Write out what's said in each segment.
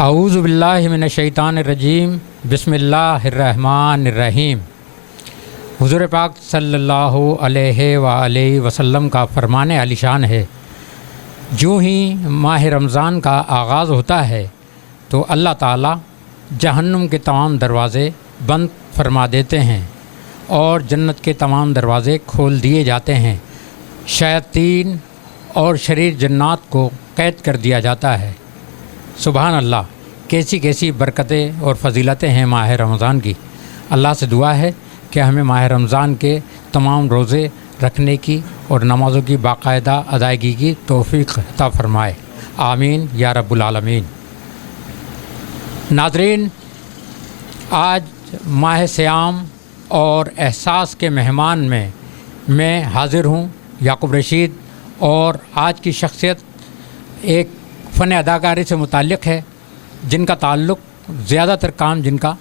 اعوذ باللہ من الشیطان الرجیم بسم اللہ الرحمن الرحیم۔ حضور پاک صلی اللہ علیہ وآلہ وسلم کا فرمان عالی شان ہے، جو ہی ماہ رمضان کا آغاز ہوتا ہے تو اللہ تعالیٰ جہنم کے تمام دروازے بند فرما دیتے ہیں اور جنت کے تمام دروازے کھول دیے جاتے ہیں۔ شیاطین اور شریر جنات کو قید کر دیا جاتا ہے۔ سبحان اللہ، کیسی کیسی برکتیں اور فضیلتیں ہیں ماہ رمضان کی۔ اللہ سے دعا ہے کہ ہمیں ماہ رمضان کے تمام روزے رکھنے کی اور نمازوں کی باقاعدہ ادائیگی کی توفیق عطا فرمائے، آمین یا رب العالمین۔ ناظرین، آج ماہ صیام اور احساس کے مہمان میں حاضر ہوں، یعقوب رشید، اور آج کی شخصیت ایک فن اداکاری سے متعلق ہے، جن کا تعلق زیادہ تر کام جن کا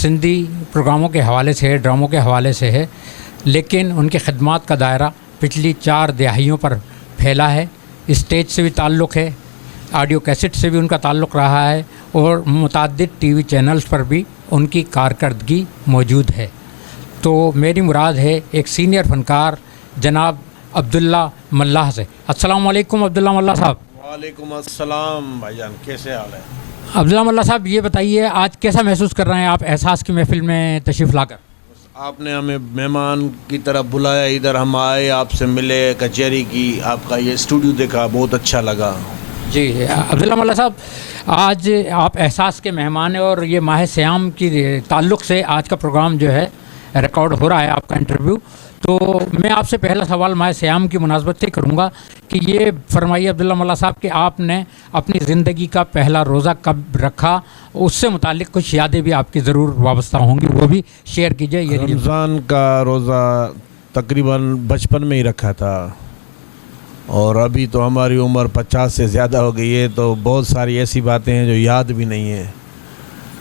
سندھی پروگراموں کے حوالے سے ہے، ڈراموں کے حوالے سے ہے، لیکن ان کی خدمات کا دائرہ پچھلی 4 دہائیوں پر پھیلا ہے۔ اسٹیج سے بھی تعلق ہے، آڈیو کیسٹ سے بھی ان کا تعلق رہا ہے، اور متعدد ٹی وی چینلز پر بھی ان کی کارکردگی موجود ہے۔ تو میری مراد ہے ایک سینئر فنکار جناب عبداللہ ملاح سے۔ السلام علیکم عبداللہ ملاح صاحب۔ وعلیکم السلام بھائی جان، کیسے حال ہے؟ عبداللہ ملاح صاحب، یہ بتائیے آج کیسا محسوس کر رہے ہیں آپ احساس کی محفل میں تشریف لا کر؟ آپ نے ہمیں مہمان کی طرح بلایا، ادھر ہم آئے، آپ سے ملے، کچہری کی، آپ کا یہ اسٹوڈیو دیکھا، بہت اچھا لگا۔ جی عبداللہ ملاح صاحب، آج آپ احساس کے مہمان ہیں اور یہ ماہ صیام کی تعلق سے آج کا پروگرام جو ہے ریکارڈ ہو رہا ہے، آپ کا انٹرویو۔ تو میں آپ سے پہلا سوال ماہ صیام کی مناسبت سے کروں گا کہ یہ فرمائیے عبداللہ ملاح صاحب کہ آپ نے اپنی زندگی کا پہلا روزہ کب رکھا، اس سے متعلق کچھ یادیں بھی آپ کی ضرور وابستہ ہوں گی، وہ بھی شیئر کیجیے۔ رمضان کا روزہ تقریباً بچپن میں ہی رکھا تھا، اور ابھی تو ہماری عمر 50 سے زیادہ ہو گئی ہے، تو بہت ساری ایسی باتیں ہیں جو یاد بھی نہیں ہیں،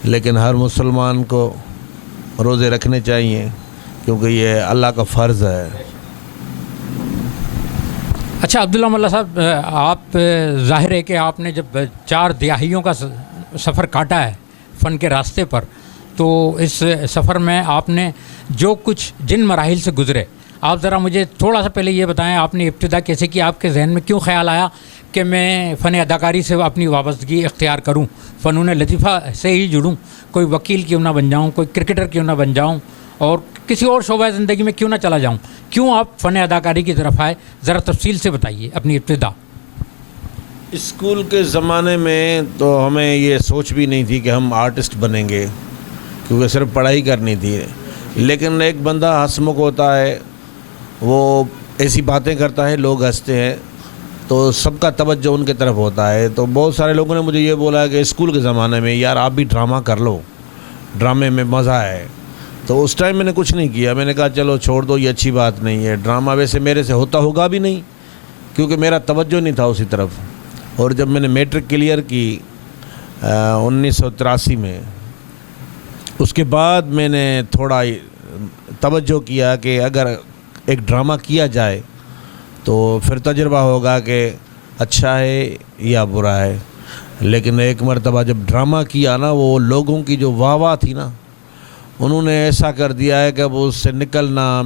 لیکن ہر مسلمان کو روزے رکھنے چاہیے کیونکہ یہ اللہ کا فرض ہے۔ اچھا عبداللہ ملاح صاحب، آپ ظاہر ہے کہ آپ نے جب 4 دہائیوں کا سفر کاٹا ہے فن کے راستے پر، تو اس سفر میں آپ نے جو کچھ جن مراحل سے گزرے، آپ ذرا مجھے تھوڑا سا پہلے یہ بتائیں، آپ نے ابتدا کیسے کی؟ آپ کے ذہن میں کیوں خیال آیا کہ میں فن اداکاری سے اپنی وابستگی اختیار کروں، فنون لطیفہ سے ہی جڑوں، کوئی وکیل کیوں نہ بن جاؤں، کوئی کرکٹر کیوں نہ بن جاؤں، اور کسی اور شعبہ زندگی میں کیوں نہ چلا جاؤں؟ کیوں آپ فن اداکاری کی طرف آئے؟ ذرا تفصیل سے بتائیے اپنی ابتدا۔ اسکول کے زمانے میں تو ہمیں یہ سوچ بھی نہیں تھی کہ ہم آرٹسٹ بنیں گے، کیونکہ صرف پڑھائی کرنی تھی، لیکن ایک بندہ ہنسمکھ ہوتا ہے، وہ ایسی باتیں کرتا ہے، لوگ ہنستے ہیں، تو سب کا توجہ ان کی طرف ہوتا ہے۔ تو بہت سارے لوگوں نے مجھے یہ بولا کہ اسکول کے زمانے میں یار آپ بھی ڈرامہ کر لو، ڈرامے میں مزہ ہے۔ تو اس ٹائم میں نے کچھ نہیں کیا، میں نے کہا چلو چھوڑ دو، یہ اچھی بات نہیں ہے، ڈرامہ ویسے میرے سے ہوتا ہوگا بھی نہیں، کیونکہ میرا توجہ نہیں تھا اسی طرف۔ اور جب میں نے میٹرک کلیئر کی 1983 میں، اس کے بعد میں نے تھوڑا توجہ کیا کہ اگر ایک ڈرامہ کیا جائے تو پھر تجربہ ہوگا کہ اچھا ہے یا برا ہے۔ لیکن ایک مرتبہ جب ڈرامہ کیا نا، وہ لوگوں کی جو واہ واہ تھی نا، انہوں نے ایسا کر دیا ہے کہ اب اس سے نکلنا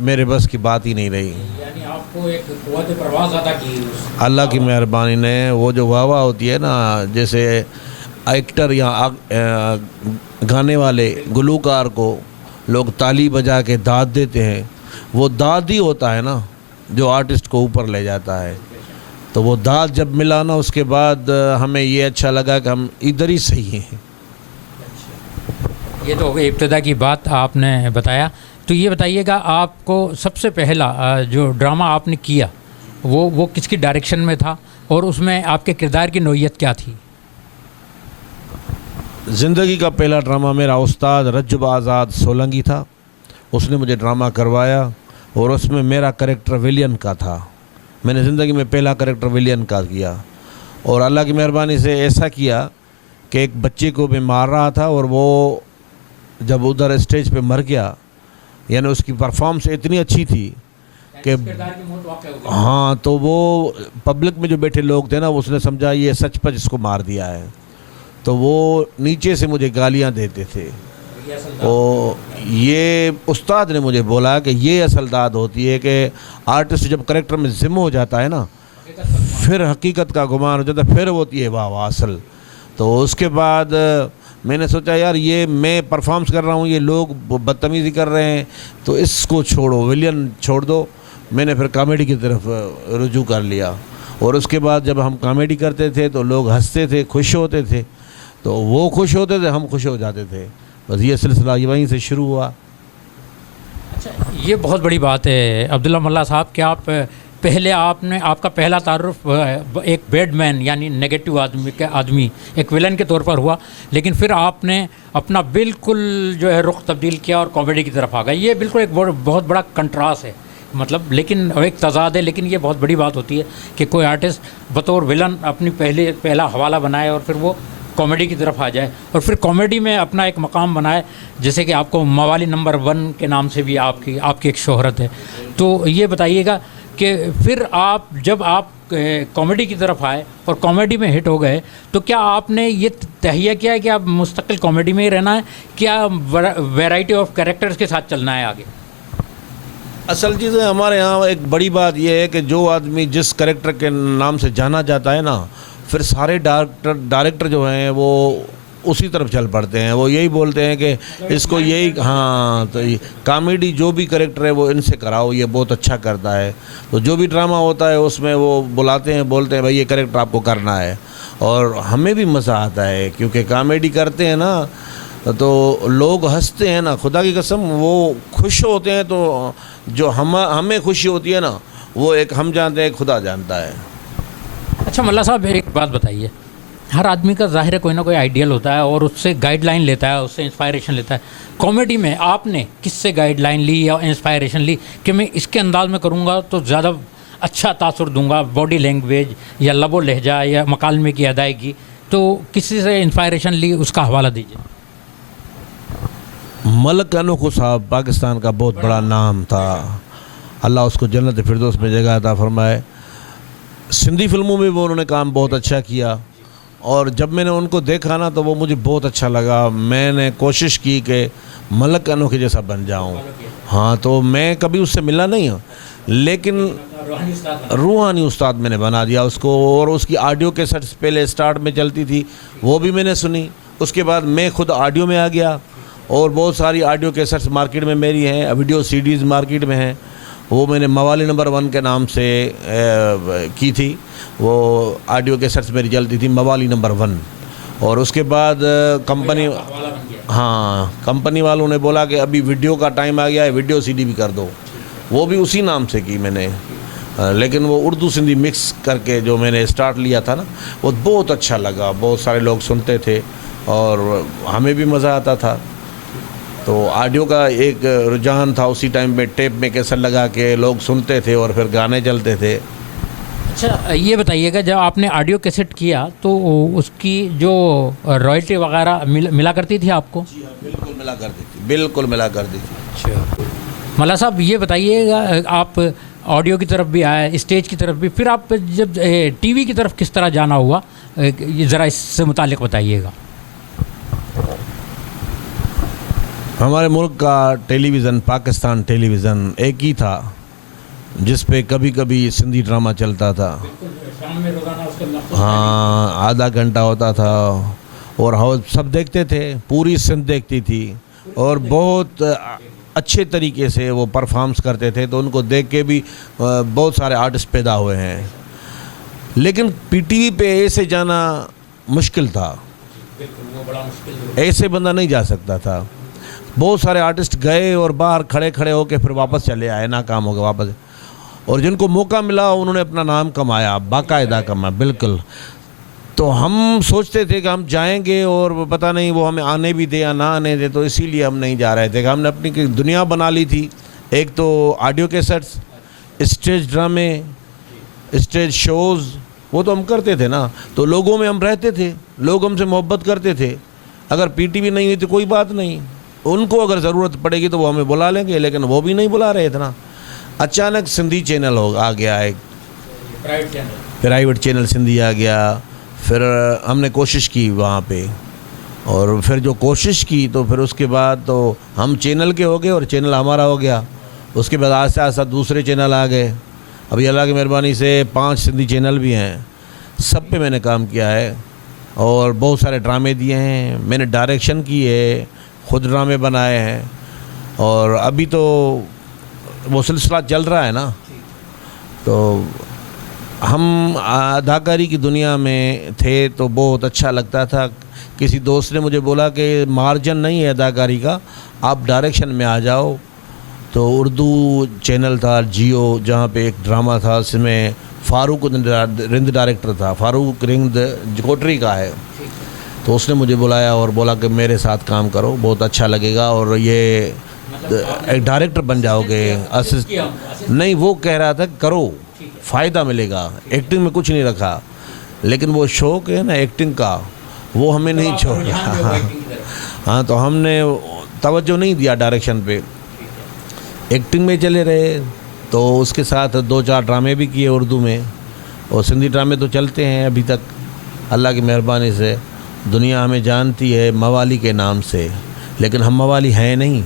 میرے بس کی بات ہی نہیں رہی۔ یعنی آپ کو ایک قوت پرواز عطا کی اللہ کی مہربانی نے۔ وہ جو واہ واہ ہوتی ہے نا، جیسے ایکٹر یا گانے والے گلوکار کو لوگ تالی بجا کے داد دیتے ہیں، وہ داد ہی ہوتا ہے نا جو آرٹسٹ کو اوپر لے جاتا ہے۔ تو وہ داد جب ملا نا، اس کے بعد ہمیں یہ اچھا لگا کہ ہم ادھر ہی صحیح ہیں۔ یہ تو ابتدا کی بات آپ نے بتایا، تو یہ بتائیے گا آپ کو سب سے پہلا جو ڈرامہ آپ نے کیا وہ کس کی ڈائریکشن میں تھا، اور اس میں آپ کے کردار کی نوعیت کیا تھی؟ زندگی کا پہلا ڈرامہ میرا استاد رجب آزاد سولنگی تھا، اس نے مجھے ڈرامہ کروایا، اور اس میں میرا کریکٹر ویلین کا تھا۔ میں نے زندگی میں پہلا کریکٹر ویلین کا کیا، اور اللہ کی مہربانی سے ایسا کیا کہ ایک بچے کو میں مار رہا تھا، اور وہ جب ادھر اسٹیج پہ مر گیا، یعنی اس کی پرفارمنس اتنی اچھی تھی کہ ہاں، تو وہ پبلک میں جو بیٹھے لوگ تھے نا، اس نے سمجھا یہ سچ پچ اس کو مار دیا ہے۔ تو وہ نیچے سے مجھے گالیاں دیتے تھے. اور یہ استاد نے مجھے بولا کہ یہ اصل داد ہوتی ہے کہ آرٹسٹ جب کریکٹر میں ذم ہو جاتا ہے نا پھر حقیقت کا گمان ہو جاتا ہے, پھر ہوتی ہے واہ اصل. تو اس کے بعد میں نے سوچا یار یہ میں پرفارمس کر رہا ہوں, یہ لوگ بدتمیزی کر رہے ہیں, تو اس کو چھوڑو, ولین چھوڑ دو. میں نے پھر کامیڈی کی طرف رجوع کر لیا, اور اس کے بعد جب ہم کامیڈی کرتے تھے تو لوگ ہنستے تھے, خوش ہوتے تھے, تو وہ خوش ہوتے تھے, ہم خوش ہو جاتے تھے. بس یہ سلسلہ یہ وہیں سے شروع ہوا. اچھا, یہ بہت بڑی بات ہے عبداللہ ملا صاحب کہ آپ پہلے آپ کا پہلا تعارف ایک بیڈ مین یعنی نگیٹو آدمی ایک ویلن کے طور پر ہوا, لیکن پھر آپ نے اپنا بالکل جو ہے رخ تبدیل کیا اور کامیڈی کی طرف آ گئے. یہ بالکل ایک بہت بڑا کنٹراس ہے, مطلب لیکن ایک تضاد ہے, لیکن یہ بہت بڑی بات ہوتی ہے کہ کوئی آرٹسٹ بطور ویلن اپنی پہلا حوالہ بنائے اور پھر وہ کامیڈی کی طرف آ جائے, اور پھر کامیڈی میں اپنا ایک مقام بنائے, جیسے کہ آپ کو موالی نمبر 1 کے نام سے بھی آپ کی ایک شہرت ہے. تو یہ بتائیے گا کہ پھر جب آپ کامیڈی کی طرف آئے اور کامیڈی میں ہٹ ہو گئے, تو کیا آپ نے یہ تہیہ کیا ہے کہ آپ مستقل کامیڈی میں ہی رہنا ہے, کیا ویرائٹی آف کریکٹرز کے ساتھ چلنا ہے آگے؟ اصل چیز ہے ہمارے یہاں ایک بڑی بات یہ ہے کہ جو آدمی جس کریکٹر کے نام سے جانا جاتا ہے نا, پھر سارے ڈائریکٹر جو ہیں وہ اسی طرف چل پڑتے ہیں. وہ یہی بولتے ہیں کہ اس کو یہی تو کامیڈی جو بھی کریکٹر ہے وہ ان سے کراؤ, یہ بہت اچھا کرتا ہے. تو جو بھی ڈرامہ ہوتا ہے اس میں وہ بلاتے ہیں, بولتے ہیں بھائی یہ کریکٹر آپ کو کرنا ہے, اور ہمیں بھی مزہ آتا ہے کیونکہ کامیڈی کرتے ہیں نا تو لوگ ہنستے ہیں نا, خدا کی قسم وہ خوش ہوتے ہیں. تو جو ہمیں خوشی ہوتی ہے نا وہ ایک ہم جانتے ہیں, خدا جانتا ہے. اچھا ملا صاحب, ایک بات بتائیے, ہر آدمی کا ظاہر ہے کوئی نہ کوئی آئیڈیل ہوتا ہے اور اس سے گائیڈ لائن لیتا ہے, اس سے انسپائریشن لیتا ہے. کامیڈی میں آپ نے کس سے گائیڈ لائن لی یا انسپائریشن لی کہ میں اس کے انداز میں کروں گا تو زیادہ اچھا تاثر دوں گا, باڈی لینگویج یا لب و لہجہ یا مکالمے کی ادائیگی, تو کسی سے انسپائریشن لی اس کا حوالہ دیجیے. ملک انوکھو صاحب پاکستان کا بہت بڑا نام تھا, اللہ اس کو جنت فردوس میں جگہ عطا فرمائے. سندھی فلموں میں بھی انہوں نے کام بہت اچھا کیا, اور جب میں نے ان کو دیکھا نا تو وہ مجھے بہت اچھا لگا. میں نے کوشش کی کہ ملک انوکھے جیسا بن جاؤں. ہاں, تو میں کبھی اس سے ملا نہیں ہوں, لیکن روحانی استاد میں نے بنا دیا اس کو. اور اس کی آڈیو کیسٹس پہلے سٹارٹ میں چلتی تھی, وہ بھی میں نے سنی. اس کے بعد میں خود آڈیو میں آ گیا, اور بہت ساری آڈیو کیسٹس مارکیٹ میں میری ہیں, ویڈیو سی ڈیز مارکیٹ میں ہیں. وہ میں نے موالی نمبر 1 کے نام سے کی تھی. وہ آڈیو کیسٹس میری چلتی تھی موالی نمبر 1. اور اس کے بعد کمپنی والوں نے بولا کہ ابھی ویڈیو کا ٹائم آ گیا ہے, ویڈیو سی ڈی بھی کر دو. وہ بھی اسی نام سے کی میں نے, لیکن وہ اردو سندھی مکس کر کے جو میں نے اسٹارٹ لیا تھا نا وہ بہت اچھا لگا. بہت سارے لوگ سنتے تھے اور ہمیں بھی مزہ آتا تھا. تو آڈیو کا ایک رجحان تھا اسی ٹائم میں, ٹیپ میں کیسٹ لگا کے لوگ سنتے تھے اور پھر گانے چلتے تھے. اچھا یہ بتائیے گا, جب آپ نے آڈیو کیسٹ کیا تو اس کی جو رائلٹی وغیرہ ملا کرتی تھی آپ کو؟ جی ہاں, بالکل ملا کرتی تھی, بالکل ملا کرتی تھی. اچھا ملا صاحب, یہ بتائیے گا آپ آڈیو کی طرف بھی آئے, اسٹیج کی طرف بھی, پھر آپ جب ٹی وی کی طرف کس طرح جانا ہوا, یہ ذرا اس سے متعلق بتائیے گا. ہمارے ملک کا ٹیلی ویژن پاکستان ٹیلی ویژن ایک ہی تھا جس پہ کبھی کبھی سندھی ڈرامہ چلتا تھا. ہاں, آدھا گھنٹہ ہوتا تھا اور سب دیکھتے تھے, پوری سندھ دیکھتی تھی, اور بہت اچھے طریقے سے وہ پرفارمس کرتے تھے. تو ان کو دیکھ کے بھی بہت سارے آرٹسٹ پیدا ہوئے ہیں. لیکن پی ٹی وی پہ ایسے جانا مشکل تھا, ایسے بندہ نہیں جا سکتا تھا. بہت سارے آرٹسٹ گئے اور باہر کھڑے ہو کے پھر واپس چلے آئے, ناکام ہو گئے واپس. اور جن کو موقع ملا انہوں نے اپنا نام کمایا, باقاعدہ کمایا بالکل. تو ہم سوچتے تھے کہ ہم جائیں گے اور پتہ نہیں وہ ہمیں آنے بھی دے یا نہ آنے دے, تو اسی لیے ہم نہیں جا رہے تھے. کہ ہم نے اپنی دنیا بنا لی تھی. ایک تو آڈیو کیسٹس, اسٹیج ڈرامے, اسٹیج شوز, وہ تو ہم کرتے تھے نا. تو لوگوں میں ہم رہتے تھے, لوگ ہم سے محبت کرتے تھے. اگر پی ٹی وی نہیں ہوئی تو کوئی بات نہیں, ان کو اگر ضرورت پڑے گی تو وہ ہمیں بلا لیں گے, لیکن وہ بھی نہیں بلا رہے اتنا. اچانک سندھی چینل آ گیا, ایک پرائیویٹ چینل سندھی آ گیا. پھر ہم نے کوشش کی وہاں پہ، اور پھر جو کوشش کی تو پھر اس کے بعد تو ہم چینل کے ہو گئے اور چینل ہمارا ہو گیا. اس کے بعد آہستہ آہستہ دوسرے چینل آ گئے. ابھی اللہ کی مہربانی سے 5 سندھی چینل بھی ہیں، سب پہ میں نے کام کیا ہے اور بہت سارے ڈرامے دیے ہیں. میں نے ڈائریکشن کی ہے، خود ڈرامے بنائے ہیں، اور ابھی تو وہ سلسلہ چل رہا ہے نا. تو ہم اداکاری کی دنیا میں تھے تو بہت اچھا لگتا تھا. کسی دوست نے مجھے بولا کہ مارجن نہیں ہے اداکاری کا، آپ ڈائریکشن میں آ جاؤ. تو اردو چینل تھا جیو، جہاں پہ ایک ڈرامہ تھا، اس میں فاروق رند ڈائریکٹر تھا. فاروق رند کوٹری کا ہے. تو اس نے مجھے بلایا اور بولا کہ میرے ساتھ کام کرو، بہت اچھا لگے گا اور یہ ایک ڈائریکٹر بن جاؤ گے. نہیں، وہ کہہ رہا تھا کرو، فائدہ ملے گا. ایکٹنگ میں کچھ نہیں رکھا، لیکن وہ شوق ہے نا ایکٹنگ کا، وہ ہمیں نہیں چھوڑا. ہاں، تو ہم نے توجہ نہیں دیا ڈائریکشن پہ، ایکٹنگ میں چلے رہے. تو اس کے ساتھ 2-4 ڈرامے بھی کیے اردو میں، اور سندھی ڈرامے تو چلتے ہیں ابھی تک اللہ کی مہربانی سے. دنیا ہمیں جانتی ہے موالی کے نام سے، لیکن ہم موالی ہیں نہیں.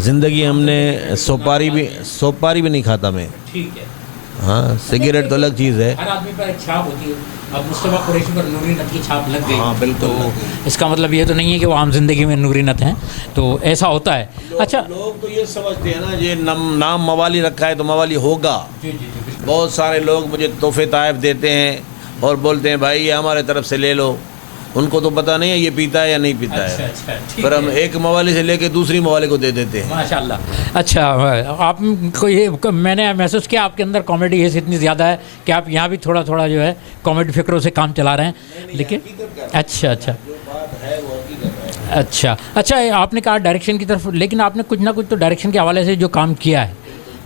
زندگی ہم نے سوپاری بھی نہیں کھاتا میں. ہاں، سگریٹ تو الگ چیز ہے. ہر آدمی پر ایک چھاپ ہوتی ہے. اب مصطفیٰ قریشی پر نوری نت کی چھاپ لگ گئی. ہاں بالکل. اس کا مطلب یہ تو نہیں ہے کہ وہ عام زندگی میں نوری نت ہیں، تو ایسا ہوتا ہے. اچھا، لوگ تو یہ سمجھتے ہیں نا یہ نام موالی رکھا ہے تو موالی ہوگا. بہت سارے لوگ مجھے تحفے تحائف دیتے ہیں اور بولتے ہیں بھائی یہ ہمارے طرف سے لے لو. ان کو تو پتہ نہیں ہے یہ پیتا ہے یا نہیں پیتا ہے. پھر ہم ایک موالی سے لے کے دوسری موالی کو دے دیتے ہیں. ماشاء اللہ. اچھا، آپ کو یہ میں نے محسوس کیا آپ کے اندر کامیڈی حیث اتنی زیادہ ہے کہ آپ یہاں بھی تھوڑا تھوڑا جو ہے کامیڈی فکروں سے کام چلا رہے ہیں. لیکن اچھا آپ نے کہا ڈائریکشن کی طرف، لیکن آپ نے کچھ نہ کچھ تو ڈائریکشن کے حوالے سے جو کام کیا ہے،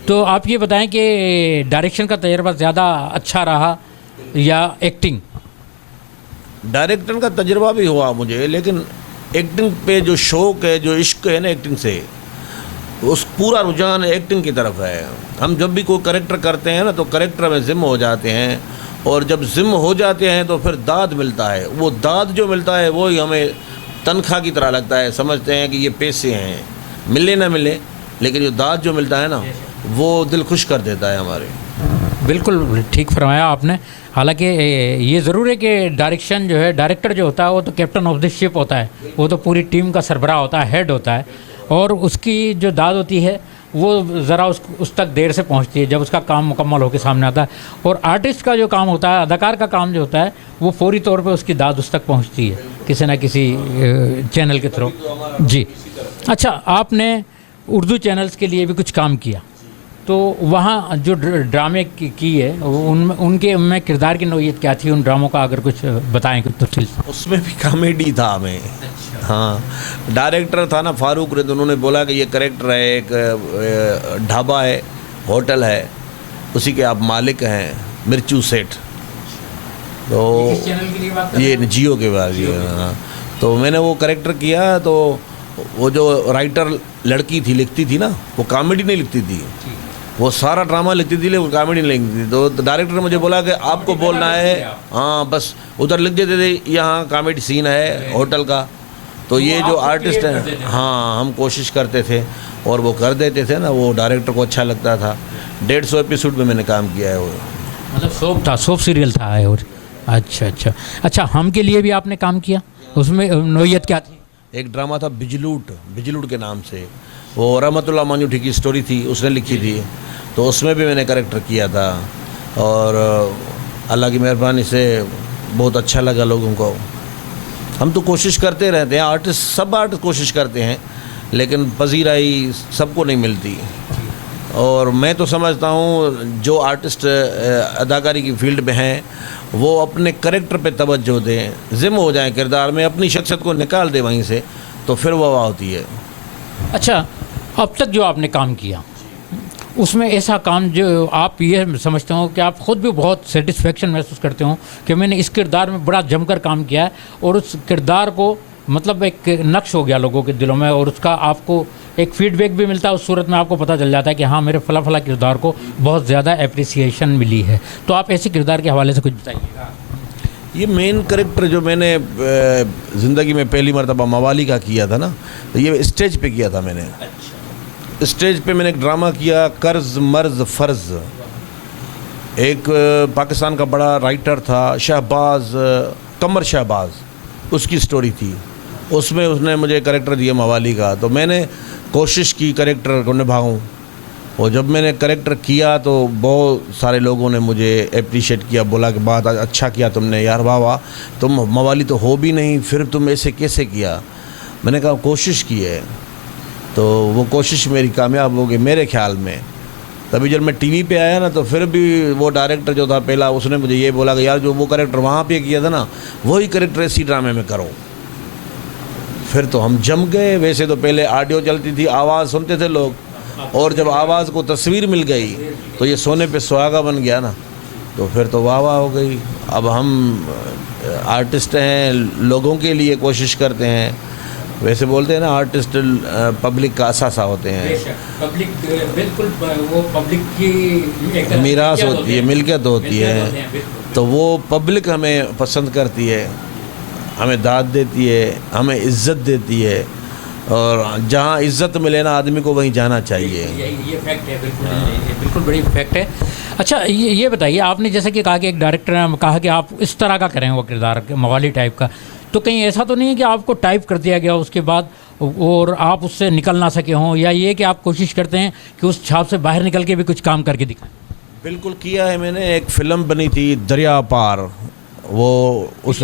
تو آپ یہ بتائیں کہ ڈائریکشن کا تجربہ زیادہ اچھا رہا یا ایکٹنگ؟ ڈائریکٹر کا تجربہ بھی ہوا مجھے، لیکن ایکٹنگ پہ جو شوق ہے، جو عشق ہے نا ایکٹنگ سے، اس پورا رجحان ایکٹنگ کی طرف ہے. ہم جب بھی کوئی کریکٹر کرتے ہیں نا تو کریکٹر میں ذم ہو جاتے ہیں، اور جب ذم ہو جاتے ہیں تو پھر داد ملتا ہے. وہ داد جو ملتا ہے وہی ہمیں تنخواہ کی طرح لگتا ہے. سمجھتے ہیں کہ یہ پیسے ہیں، ملے نہ ملے، لیکن جو داد جو ملتا ہے نا وہ دل خوش کر دیتا ہے ہمارے. بالکل ٹھیک فرمایا آپ نے. حالانکہ یہ ضرور ہے کہ ڈائریکشن جو ہے، ڈائریکٹر جو ہوتا ہے وہ تو کیپٹن آف دی شپ ہوتا ہے، وہ تو پوری ٹیم کا سربراہ ہوتا ہے، ہیڈ ہوتا ہے، اور اس کی جو داد ہوتی ہے وہ ذرا اس تک دیر سے پہنچتی ہے جب اس کا کام مکمل ہو کے سامنے آتا ہے. اور آرٹسٹ کا جو کام ہوتا ہے، اداکار کا کام جو ہوتا ہے، وہ فوری طور پہ اس کی داد اس تک پہنچتی ہے کسی نہ کسی چینل کے تھرو. جی اچھا، آپ نے اردو چینلز کے لیے بھی کچھ کام کیا، تو وہاں جو ڈرامے کی ہے ان کے میں کردار کی نوعیت کیا تھی؟ ان ڈراموں کا اگر کچھ بتائیں کچھ تفصیل. اس میں بھی کامیڈی تھا ہمیں. ہاں، ڈائریکٹر تھا نا فاروق رند، انہوں نے بولا کہ یہ کریکٹر ہے، ایک ڈھابا ہے، ہوٹل ہے، اسی کے آپ مالک ہیں، مرچو سیٹھ. تو یہ جیو کے بعد. ہاں، تو میں نے وہ کریکٹر کیا. تو وہ جو رائٹر لڑکی تھی، لکھتی تھی نا، وہ کامیڈی نہیں لکھتی تھی، وہ سارا ڈرامہ لکھتی تھی لیکن کامیڈی نہیں لکھتی تھی. تو ڈائریکٹر نے مجھے بولا کہ آپ کو بولنا ہے، ہاں بس ادھر لکھ دیتے تھے یہاں کامیڈی سین ہے ہوٹل کا. تو یہ جو آرٹسٹ ہیں، ہاں ہم کوشش کرتے تھے اور وہ کر دیتے تھے نا، وہ ڈائریکٹر کو اچھا لگتا تھا. 150 ایپیسوڈ میں نے کام کیا ہے. وہ مطلب سوپ تھا، سوپ سیریل تھا. اور اچھا ہم کے لیے بھی آپ نے کام کیا، اس میں نوعیت کیا تھی؟ ایک ڈرامہ تھا بجلوٹ کے نام سے، وہ رحمت اللہ مانجوٹھی کی سٹوری تھی، اس نے لکھی تھی. تو اس میں بھی میں نے کریکٹر کیا تھا، اور اللہ کی مہربانی سے بہت اچھا لگا لوگوں کو. ہم تو کوشش کرتے رہتے ہیں، سب آرٹسٹ کوشش کرتے ہیں، لیکن پذیرائی سب کو نہیں ملتی. اور میں تو سمجھتا ہوں جو آرٹسٹ اداکاری کی فیلڈ میں ہیں وہ اپنے کریکٹر پہ توجہ دیں، ذم ہو جائیں کردار میں، اپنی شخصیت کو نکال دیں وہیں سے، تو پھر وہ ہوتی ہے. اچھا، اب تک جو آپ نے کام کیا اس میں ایسا کام جو آپ یہ سمجھتے ہو کہ آپ خود بھی بہت سیٹسفیکشن محسوس کرتے ہوں کہ میں نے اس کردار میں بڑا جم کر کام کیا ہے، اور اس کردار کو مطلب ایک نقش ہو گیا لوگوں کے دلوں میں، اور اس کا آپ کو ایک فیڈ بیک بھی ملتا ہے، اس صورت میں آپ کو پتہ چل جاتا ہے کہ ہاں میرے فلاں کردار کو بہت زیادہ اپریسیشن ملی ہے. تو آپ ایسے کردار کے حوالے سے کچھ بتائیے گا. یہ مین کریکٹر جو میں نے زندگی میں پہلی مرتبہ موالی کا کیا تھا نا، تو یہ اسٹیج پہ کیا تھا میں نے. اسٹیج پہ میں نے ایک ڈرامہ کیا قرض مرض فرض. ایک پاکستان کا بڑا رائٹر تھا شہباز، قمر شہباز، اس کی سٹوری تھی. اس میں اس نے مجھے کریکٹر دیا موالی کا، تو میں نے کوشش کی کریکٹر کو نبھاؤں. اور جب میں نے کریکٹر کیا تو بہت سارے لوگوں نے مجھے اپریشیٹ کیا، بولا کہ بات اچھا کیا تم نے یار، واہ واہ، تم موالی تو ہو بھی نہیں، پھر تم ایسے کیسے کیا. میں نے کہا کوشش کی ہے، تو وہ کوشش میری کامیاب ہو گئی میرے خیال میں. تبھی جب میں ٹی وی پہ آیا نا، تو پھر بھی وہ ڈائریکٹر جو تھا پہلا، اس نے مجھے یہ بولا کہ یار جو وہ کریکٹر وہاں پہ کیا تھا نا، وہی کریکٹر اسی ڈرامے میں کرو. پھر تو ہم جم گئے. ویسے تو پہلے آڈیو چلتی تھی، آواز سنتے تھے لوگ، اور جب آواز کو تصویر مل گئی تو یہ سونے پہ سہاگا بن گیا نا، تو پھر تو واہ واہ ہو گئی. اب ہم آرٹسٹ ہیں، لوگوں کے لیے کوشش کرتے ہیں. ویسے بولتے ہیں نا آرٹسٹ پبلک کا اثاثہ ہوتے ہیں، پبلک بالکل وہ پبلک کی میراث ہوتی ہے، ملکیت ہوتی ہے. تو وہ پبلک ہمیں پسند کرتی ہے، ہمیں داد دیتی ہے، ہمیں عزت دیتی ہے. اور جہاں عزت ملے نا آدمی کو وہیں جانا چاہیے. یہ فیکٹ ہے، بالکل بڑی فیکٹ ہے. اچھا یہ بتائیے، آپ نے جیسے کہ کہا کہ ایک ڈائریکٹر نے کہا کہ آپ اس طرح کا کریں وہ کردار موالی ٹائپ کا، تو کہیں ایسا تو نہیں ہے کہ آپ کو ٹائپ کر دیا گیا اس کے بعد اور آپ اس سے نکل نہ سکے ہوں، یا یہ کہ آپ کوشش کرتے ہیں کہ اس چھاپ سے باہر نکل کے بھی کچھ کام کر کے دکھائیں؟ بالکل کیا ہے میں نے. ایک فلم بنی تھی دریا پار، وہ اس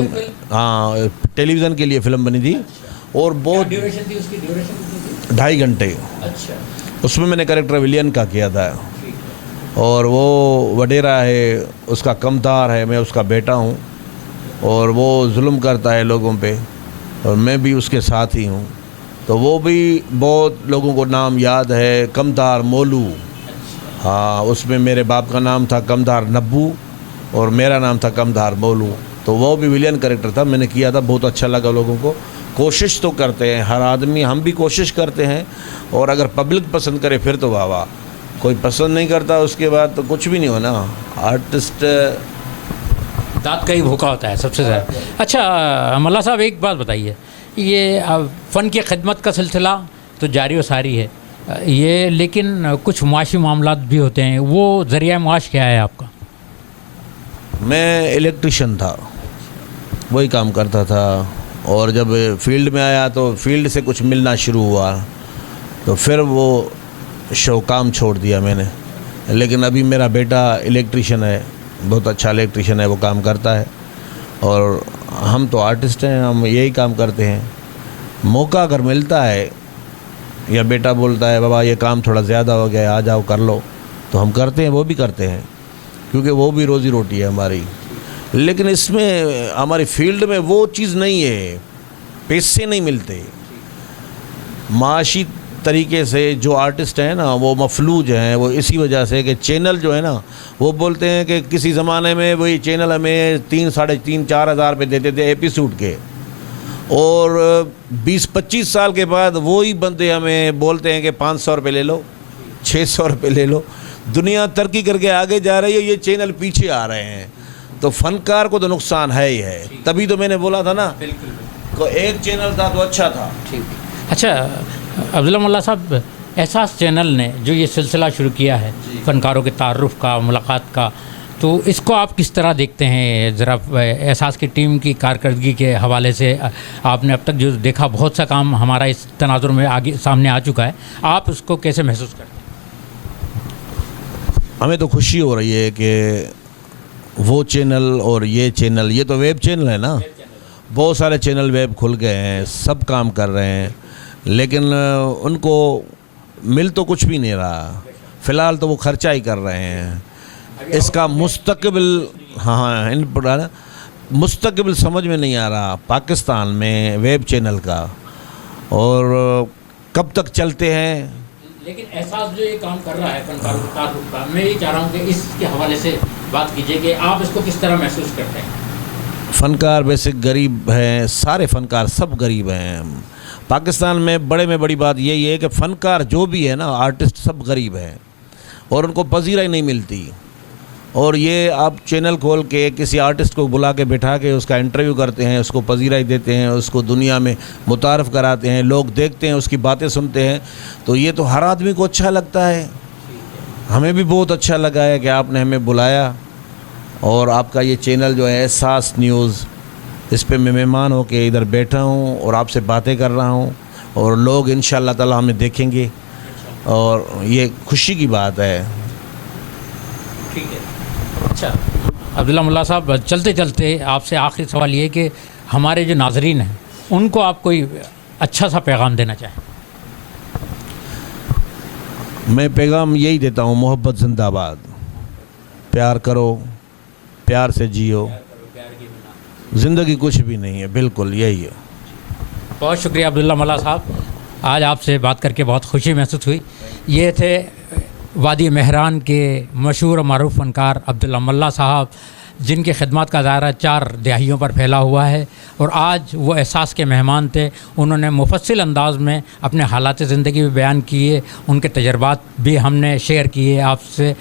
ہاں ٹیلی ویژن کے لیے فلم بنی تھی، اور بہت ڈیوریشن تھی اس کی؟ ڈیوریشن 2.5 گھنٹے. اچھا. اس میں نے کریکٹر ولین کا کیا تھا، اور وہ وڈیرا ہے، اس کا کمدار ہے، میں اس کا بیٹا ہوں، اور وہ ظلم کرتا ہے لوگوں پہ، اور میں بھی اس کے ساتھ ہی ہوں. تو وہ بھی بہت لوگوں کو نام یاد ہے، کمدار مولو. ہاں، اس میں میرے باپ کا نام تھا کمدار نبو، اور میرا نام تھا کمدار مولو. تو وہ بھی ولین کریکٹر تھا، میں نے کیا تھا، بہت اچھا لگا لوگوں کو. کوشش تو کرتے ہیں ہر آدمی، ہم بھی کوشش کرتے ہیں، اور اگر پبلک پسند کرے پھر تو واہ واہ. کوئی پسند نہیں کرتا اس کے بعد تو کچھ بھی نہیں ہونا. آرٹسٹ دانت کا ہی بھوکا ہوتا ہے سب سے زیادہ. اچھا ملا صاحب، ایک بات بتائیے، یہ فن کی خدمت کا سلسلہ تو جاری و ساری ہے یہ، لیکن کچھ معاشی معاملات بھی ہوتے ہیں، وہ ذریعہ معاش کیا ہے آپ کا؟ میں الیکٹریشین تھا، وہی کام کرتا تھا. اور جب فیلڈ میں آیا تو فیلڈ سے کچھ ملنا شروع ہوا، تو پھر وہ کام چھوڑ دیا میں نے. لیکن ابھی میرا بیٹا الیکٹریشین ہے، بہت اچھا الیکٹریشین ہے، وہ کام کرتا ہے. اور ہم تو آرٹسٹ ہیں، ہم یہی کام کرتے ہیں. موقع اگر ملتا ہے یا بیٹا بولتا ہے بابا یہ کام تھوڑا زیادہ ہو گیا ہے، آ جاؤ کر لو، تو ہم کرتے ہیں، وہ بھی کرتے ہیں، کیونکہ وہ بھی روزی روٹی ہے ہماری. لیکن اس میں ہماری فیلڈ میں وہ چیز نہیں ہے، پیسے نہیں ملتے. معاشی طریقے سے جو آرٹسٹ ہیں نا وہ مفلوج ہیں، وہ اسی وجہ سے کہ چینل جو ہے نا وہ بولتے ہیں کہ کسی زمانے میں وہی چینل ہمیں 3 ساڑھے 3 4 ہزار روپے دیتے تھے ایپیسوڈ کے، اور 20-25 سال کے بعد وہی بندے ہمیں بولتے ہیں کہ 500 روپے لے لو، 600 روپے لے لو. دنیا ترقی کر کے آگے جا رہی ہے، یہ چینل پیچھے آ رہے ہیں، تو فنکار کو تو نقصان ہے ہی ہے. تبھی تو میں نے بولا تھا نا کہ ایک چینل تھا تو اچھا تھا. اچھا عبداللہ ملا صاحب، احساس چینل نے جو یہ سلسلہ شروع کیا ہے فنکاروں کے تعارف کا، ملاقات کا، تو اس کو آپ کس طرح دیکھتے ہیں؟ ذرا احساس کی ٹیم کی کارکردگی کے حوالے سے آپ نے اب تک جو دیکھا، بہت سا کام ہمارا اس تناظر میں آگے سامنے آ چکا ہے، آپ اس کو کیسے محسوس کرتے ہیں؟ ہمیں تو خوشی ہو رہی ہے کہ وہ چینل اور یہ چینل، یہ تو ویب چینل ہے نا، بہت سارے چینل ویب کھل گئے ہیں، سب کام کر رہے ہیں، لیکن ان کو مل تو کچھ بھی نہیں رہا. فی الحال تو وہ خرچہ ہی کر رہے ہیں. اس کا مستقبل مستقبل سمجھ میں نہیں آ رہا پاکستان میں ویب چینل کا، اور کب تک چلتے ہیں. لیکن احساس جو یہ کام کر رہا ہے فنکاروں کے تعارف کا، میں یہ چاہ رہا ہوں کہ اس کے حوالے سے بات کیجیے کہ آپ اس کو کس طرح محسوس کرتے ہیں؟ فنکار ویسے غریب ہیں، سارے فنکار سب غریب ہیں. پاکستان میں بڑی بات یہی ہے کہ فنکار جو بھی ہے نا، آرٹسٹ سب غریب ہیں، اور ان کو پذیرائی نہیں ملتی. اور یہ آپ چینل کھول کے کسی آرٹسٹ کو بلا کے بٹھا کے اس کا انٹرویو کرتے ہیں، اس کو پذیرائی دیتے ہیں، اس کو دنیا میں متعارف کراتے ہیں، لوگ دیکھتے ہیں، اس کی باتیں سنتے ہیں، تو یہ تو ہر آدمی کو اچھا لگتا ہے۔ ہمیں بھی بہت اچھا لگا ہے کہ آپ نے ہمیں بلایا، اور آپ کا یہ چینل جو ہے احساس نیوز، اس پہ میں مہمان ہو کے ادھر بیٹھا ہوں اور آپ سے باتیں کر رہا ہوں، اور لوگ انشاءاللہ تعالی ہمیں دیکھیں گے، اور یہ خوشی کی بات ہے۔ ٹھیک ہے، اچھا عبداللہ ملا صاحب، چلتے چلتے آپ سے آخری سوال یہ کہ ہمارے جو ناظرین ہیں ان کو آپ کوئی اچھا سا پیغام دینا چاہیں۔ میں پیغام یہی دیتا ہوں، محبت زندہ آباد، پیار کرو، پیار سے جیو، زندگی کچھ بھی نہیں ہے، بالکل یہی ہے۔ بہت شکریہ عبداللہ ملا صاحب، آج آپ سے بات کر کے بہت خوشی محسوس ہوئی۔ یہ تھے وادی مہران کے مشہور و معروف فنکار عبداللہ ملا صاحب، جن کی خدمات کا دائرہ 4 دہائیوں پر پھیلا ہوا ہے، اور آج وہ احساس کے مہمان تھے۔ انہوں نے مفصل انداز میں اپنے حالات زندگی بھی بیان کیے، ان کے تجربات بھی ہم نے شیئر کیے آپ سے۔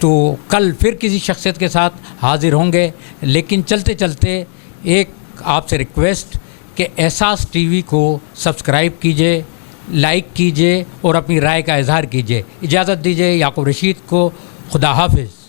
تو کل پھر کسی شخصیت کے ساتھ حاضر ہوں گے، لیکن چلتے چلتے ایک آپ سے ریکویسٹ کہ احساس ٹی وی کو سبسکرائب کیجئے، لائک کیجئے اور اپنی رائے کا اظہار کیجئے۔ اجازت دیجئے یعقوب رشید کو، خدا حافظ۔